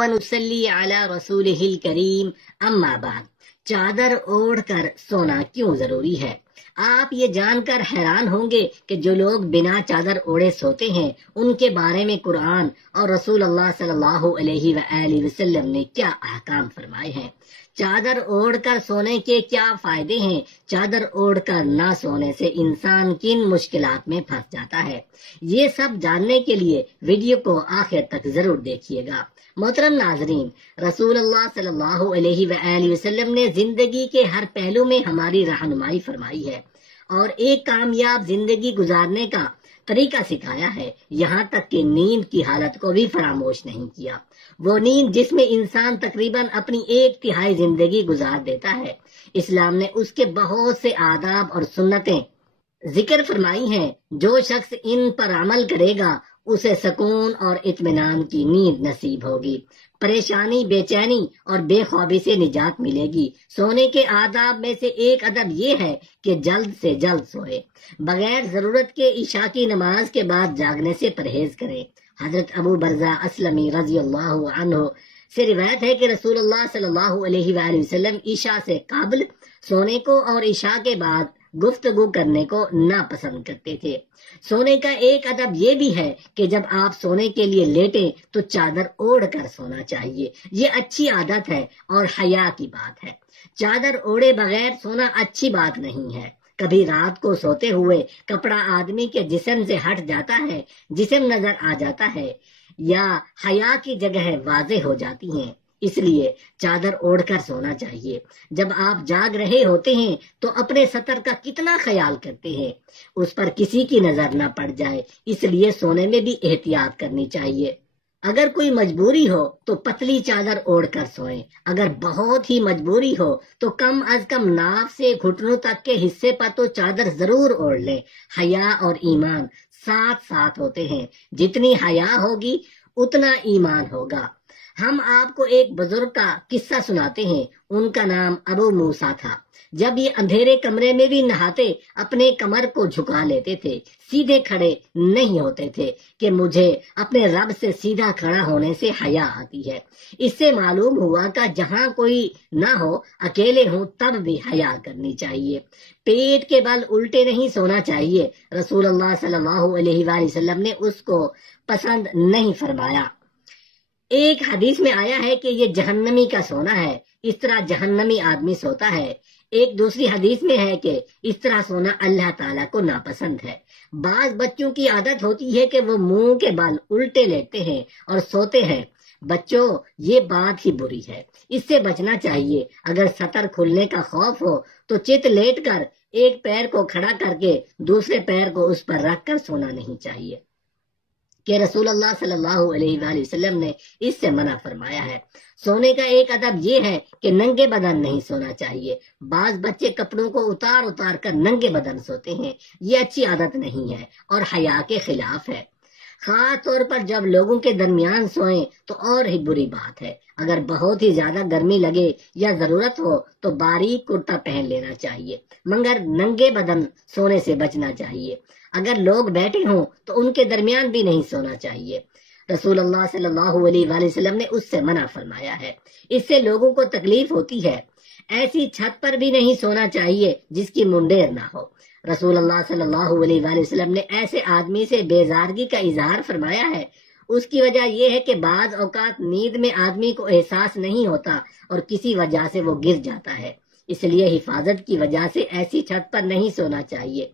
ونصلی علی رسولہ الکریم اما بعد، چادر اوڑھ کر سونا کیوں ضروری ہے؟ آپ یہ جان کر حیران ہوں گے کہ جو لوگ بنا چادر اوڑھے سوتے ہیں ان کے بارے میں قرآن اور رسول اللہ صلی اللہ علیہ وآلہ وسلم نے کیا احکام فرمائے ہیں۔ چادر اوڑھ کر سونے کے کیا فائدے ہیں؟ چادر اوڑھ کر نہ سونے سے انسان کن مشکلات میں پھنس جاتا ہے؟ یہ سب جاننے کے لیے ویڈیو کو آخر تک ضرور دیکھیے گا۔ محترم ناظرین، رسول اللہ صلی اللہ علیہ وآلہ وسلم نے زندگی کے ہر پہلو میں ہماری رہنمائی فرمائی ہے اور ایک کامیاب زندگی گزارنے کا طریقہ سکھایا ہے، یہاں تک کہ نیند کی حالت کو بھی فراموش نہیں کیا۔ وہ نیند جس میں انسان تقریباً اپنی 1/3 زندگی گزار دیتا ہے، اسلام نے اس کے بہت سے آداب اور سنتیں ذکر فرمائی ہیں۔ جو شخص ان پر عمل کرے گا اسے سکون اور اطمینان کی نیند نصیب ہوگی، پریشانی، بے چینی اور بے خوابی سے نجات ملے گی۔ سونے کے آداب میں سے ایک ادب یہ ہے کہ جلد سے جلد سوئے، بغیر ضرورت کے عشاء کی نماز کے بعد جاگنے سے پرہیز کریں۔ حضرت ابو برزہ اسلمی رضی اللہ عنہ سے روایت ہے کہ رسول اللہ صلی اللہ علیہ وآلہ وسلم عشاء سے قبل سونے کو اور عشاء کے بعد گفتگو کرنے کو ناپسند کرتے تھے۔ سونے کا ایک ادب یہ بھی ہے کہ جب آپ سونے کے لیے لیٹیں تو چادر اوڑھ کر سونا چاہیے، یہ اچھی عادت ہے اور حیا کی بات ہے۔ چادر اوڑھے بغیر سونا اچھی بات نہیں ہے۔ کبھی رات کو سوتے ہوئے کپڑا آدمی کے جسم سے ہٹ جاتا ہے، جسم نظر آ جاتا ہے یا حیا کی جگہ واضح ہو جاتی ہیں، اس لیے چادر اوڑھ کر سونا چاہیے۔ جب آپ جاگ رہے ہوتے ہیں تو اپنے سطر کا کتنا خیال کرتے ہیں، اس پر کسی کی نظر نہ پڑ جائے، اس لیے سونے میں بھی احتیاط کرنی چاہیے۔ اگر کوئی مجبوری ہو تو پتلی چادر اوڑھ کر سوئیں، اگر بہت ہی مجبوری ہو تو کم از کم ناف سے گھٹنوں تک کے حصے پر تو چادر ضرور اوڑھ لیں۔ حیا اور ایمان ساتھ ساتھ ہوتے ہیں، جتنی حیا ہوگی اتنا ایمان ہوگا۔ ہم آپ کو ایک بزرگ کا قصہ سناتے ہیں، ان کا نام ابو موسیٰ تھا۔ جب یہ اندھیرے کمرے میں بھی نہاتے اپنے کمر کو جھکا لیتے تھے، سیدھے کھڑے نہیں ہوتے تھے کہ مجھے اپنے رب سے سیدھا کھڑا ہونے سے حیا آتی ہے۔ اس سے معلوم ہوا کہ جہاں کوئی نہ ہو، اکیلے ہوں، تب بھی حیا کرنی چاہیے۔ پیٹ کے بل الٹے نہیں سونا چاہیے، رسول اللہ صلی اللہ علیہ وآلہ وسلم نے اس کو پسند نہیں فرمایا۔ ایک حدیث میں آیا ہے کہ یہ جہنمی کا سونا ہے، اس طرح جہنمی آدمی سوتا ہے۔ ایک دوسری حدیث میں ہے کہ اس طرح سونا اللہ تعالیٰ کو ناپسند ہے۔ بعض بچوں کی عادت ہوتی ہے کہ وہ منہ کے بال الٹے لیٹتے ہیں اور سوتے ہیں۔ بچوں، یہ بات ہی بری ہے، اس سے بچنا چاہیے۔ اگر سطر کھلنے کا خوف ہو تو چت لیٹ کر ایک پیر کو کھڑا کر کے دوسرے پیر کو اس پر رکھ کر سونا نہیں چاہیے، کہ رسول اللہ صلی اللہ علیہ وآلہ وسلم نے اس سے منع فرمایا ہے۔ سونے کا ایک ادب یہ ہے کہ ننگے بدن نہیں سونا چاہیے۔ بعض بچے کپڑوں کو اتار اتار کر ننگے بدن سوتے ہیں، یہ اچھی عادت نہیں ہے اور حیا کے خلاف ہے۔ خاص طور پر جب لوگوں کے درمیان سوئیں تو اور ہی بری بات ہے۔ اگر بہت ہی زیادہ گرمی لگے یا ضرورت ہو تو باریک کرتا پہن لینا چاہیے، مگر ننگے بدن سونے سے بچنا چاہیے۔ اگر لوگ بیٹھے ہوں تو ان کے درمیان بھی نہیں سونا چاہیے، رسول اللہ صلی اللہ علیہ وآلہ وسلم نے اس سے منع فرمایا ہے، اس سے لوگوں کو تکلیف ہوتی ہے۔ ایسی چھت پر بھی نہیں سونا چاہیے جس کی منڈیر نہ ہو، رسول اللہ صلی اللہ علیہ وآلہ وسلم نے ایسے آدمی سے بیزارگی کا اظہار فرمایا ہے۔ اس کی وجہ یہ ہے کہ بعض اوقات نیند میں آدمی کو احساس نہیں ہوتا اور کسی وجہ سے وہ گر جاتا ہے، اس لیے حفاظت کی وجہ سے ایسی چھت پر نہیں سونا چاہیے۔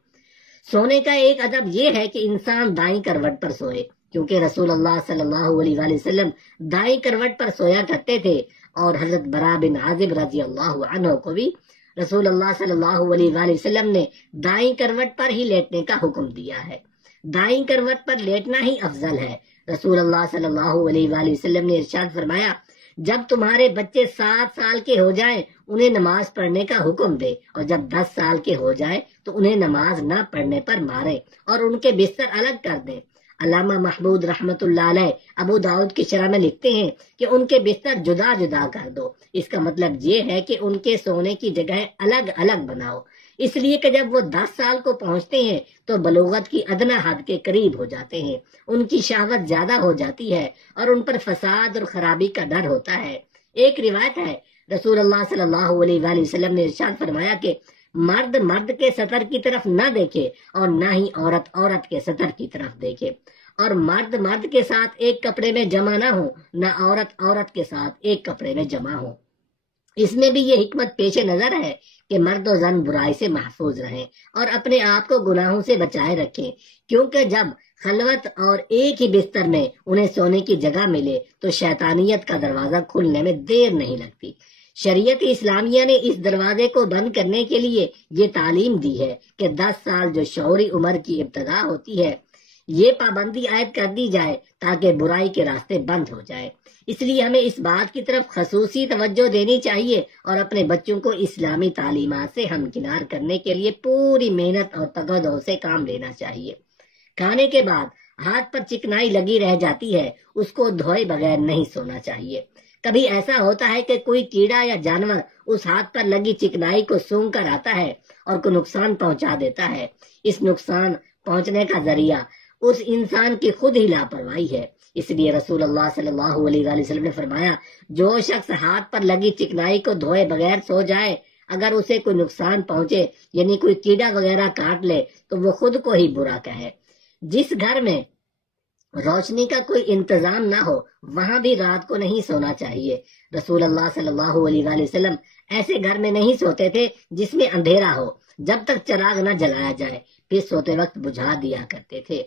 سونے کا ایک ادب یہ ہے کہ انسان دائیں کروٹ پر سوئے، کیونکہ رسول اللہ صلی اللہ علیہ وآلہ وسلم دائیں کروٹ پر سویا کرتے تھے، اور حضرت برا بن عازب رضی اللہ عنہ کو بھی رسول اللہ صلی اللہ علیہ وآلہ وسلم نے دائیں کروٹ پر ہی لیٹنے کا حکم دیا ہے۔ دائیں کروٹ پر لیٹنا ہی افضل ہے۔ رسول اللہ صلی اللہ علیہ وآلہ وسلم نے ارشاد فرمایا، جب تمہارے بچے 7 سال کے ہو جائیں انہیں نماز پڑھنے کا حکم دے، اور جب 10 سال کے ہو جائیں تو انہیں نماز نہ پڑھنے پر مارے اور ان کے بستر الگ کر دیں۔ علامہ محمود رحمت اللہ علیہ ابو داؤد کی شرح میں لکھتے ہیں کہ ان کے بستر جدا جدا کر دو، اس کا مطلب یہ ہے کہ ان کے سونے کی جگہ الگ الگ بناؤ۔ اس لیے کہ جب وہ 10 سال کو پہنچتے ہیں تو بلوغت کی ادنا حد کے قریب ہو جاتے ہیں، ان کی شہوت زیادہ ہو جاتی ہے اور ان پر فساد اور خرابی کا ڈر ہوتا ہے۔ ایک روایت ہے، رسول اللہ صلی اللہ علیہ وآلہ وسلم نے ارشاد فرمایا کہ مرد مرد کے سطر کی طرف نہ دیکھے اور نہ ہی عورت عورت کے سطر کی طرف دیکھے، اور مرد مرد کے ساتھ ایک کپڑے میں جمع نہ ہو، نہ عورت عورت کے ساتھ ایک کپڑے میں جمع ہو۔ اس میں بھی یہ حکمت پیش نظر ہے کہ مرد و زن برائی سے محفوظ رہیں اور اپنے آپ کو گناہوں سے بچائے رکھیں، کیونکہ جب خلوت اور ایک ہی بستر میں انہیں سونے کی جگہ ملے تو شیطانیت کا دروازہ کھلنے میں دیر نہیں لگتی۔ شریعت اسلامیہ نے اس دروازے کو بند کرنے کے لیے یہ تعلیم دی ہے کہ 10 سال جو شعوری عمر کی ابتدا ہوتی ہے، یہ پابندی عائد کر دی جائے تاکہ برائی کے راستے بند ہو جائے۔ اس لیے ہمیں اس بات کی طرف خصوصی توجہ دینی چاہیے اور اپنے بچوں کو اسلامی تعلیمات سے ہمکنار کرنے کے لیے پوری محنت اور تگدو سے کام لینا چاہیے۔ کھانے کے بعد ہاتھ پر چکنائی لگی رہ جاتی ہے، اس کو دھوئے بغیر نہیں سونا چاہیے۔ کبھی ایسا ہوتا ہے کہ کوئی کیڑا یا جانور اس ہاتھ پر لگی چکنائی کو سونگھ کر آتا ہے اور کو نقصان پہنچا دیتا ہے۔ اس نقصان پہنچنے کا ذریعہ اس انسان کی خود ہی لاپرواہی ہے۔ اس لیے رسول اللہ صلی اللہ علیہ وآلہ وسلم نے فرمایا، جو شخص ہاتھ پر لگی چکنائی کو دھوئے بغیر سو جائے، اگر اسے کوئی نقصان پہنچے یعنی کوئی کیڑا وغیرہ کاٹ لے تو وہ خود کو ہی برا کہے۔ جس گھر میں روشنی کا کوئی انتظام نہ ہو وہاں بھی رات کو نہیں سونا چاہیے۔ رسول اللہ صلی اللہ علیہ وآلہ وسلم ایسے گھر میں نہیں سوتے تھے جس میں اندھیرا ہو، جب تک چراغ نہ جلایا جائے، پھر سوتے وقت بجھا دیا کرتے تھے۔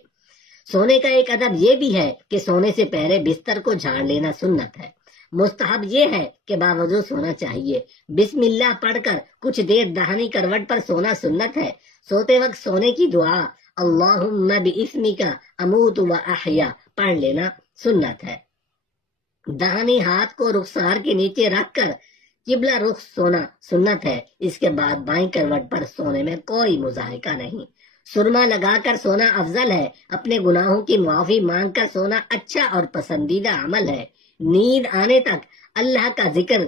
سونے کا ایک ادب یہ بھی ہے کہ سونے سے پہلے بستر کو جھاڑ لینا سنت ہے۔ مستحب یہ ہے کہ باوضو سونا چاہیے۔ بسم اللہ پڑھ کر کچھ دیر داہنی کروٹ پر سونا سنت ہے۔ سوتے وقت سونے کی دعا اللہم باسمک اموت و احیا پڑھ لینا سنت ہے۔ داہنی ہاتھ کو رخسار کے نیچے رکھ کر قبلہ رخ سونا سنت ہے۔ اس کے بعد بائیں کروٹ پر سونے میں کوئی مذائقہ نہیں۔ سرما لگا کر سونا افضل ہے۔ اپنے گناہوں کی معافی مانگ کر سونا اچھا اور پسندیدہ عمل ہے۔ نیند آنے تک اللہ کا ذکر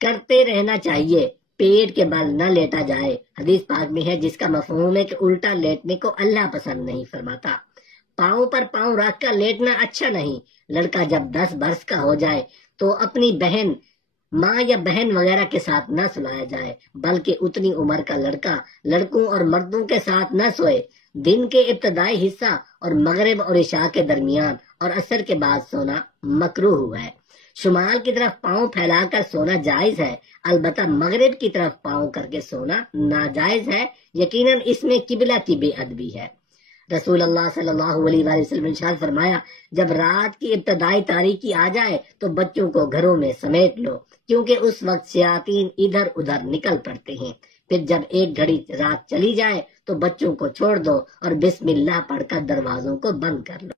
کرتے رہنا چاہیے۔ پیٹ کے بل نہ لیٹا جائے۔ حدیث پاک میں ہے جس کا مفہوم ہے کہ الٹا لیٹنے کو اللہ پسند نہیں فرماتا۔ پاؤں پر پاؤں رکھ کر لیٹنا اچھا نہیں۔ لڑکا جب 10 برس کا ہو جائے تو اپنی بہن، ماں یا بہن وغیرہ کے ساتھ نہ سلایا جائے، بلکہ اتنی عمر کا لڑکا لڑکوں اور مردوں کے ساتھ نہ سوئے۔ دن کے ابتدائی حصہ اور مغرب اور عشاء کے درمیان اور عصر کے بعد سونا مکروہ ہے۔ شمال کی طرف پاؤں پھیلا کر سونا جائز ہے، البتہ مغرب کی طرف پاؤں کر کے سونا ناجائز ہے۔ یقیناً اس میں قبلہ کی بے ادبی ہے۔ رسول اللہ صلی اللہ علیہ وآلہ وسلم نے ارشاد فرمایا، جب رات کی ابتدائی تاریکی آ جائے تو بچوں کو گھروں میں سمیٹ لو، کیونکہ اس وقت شیاطین ادھر ادھر نکل پڑتے ہیں۔ پھر جب ایک گھڑی رات چلی جائے تو بچوں کو چھوڑ دو اور بسم اللہ پڑھ کر دروازوں کو بند کر لو۔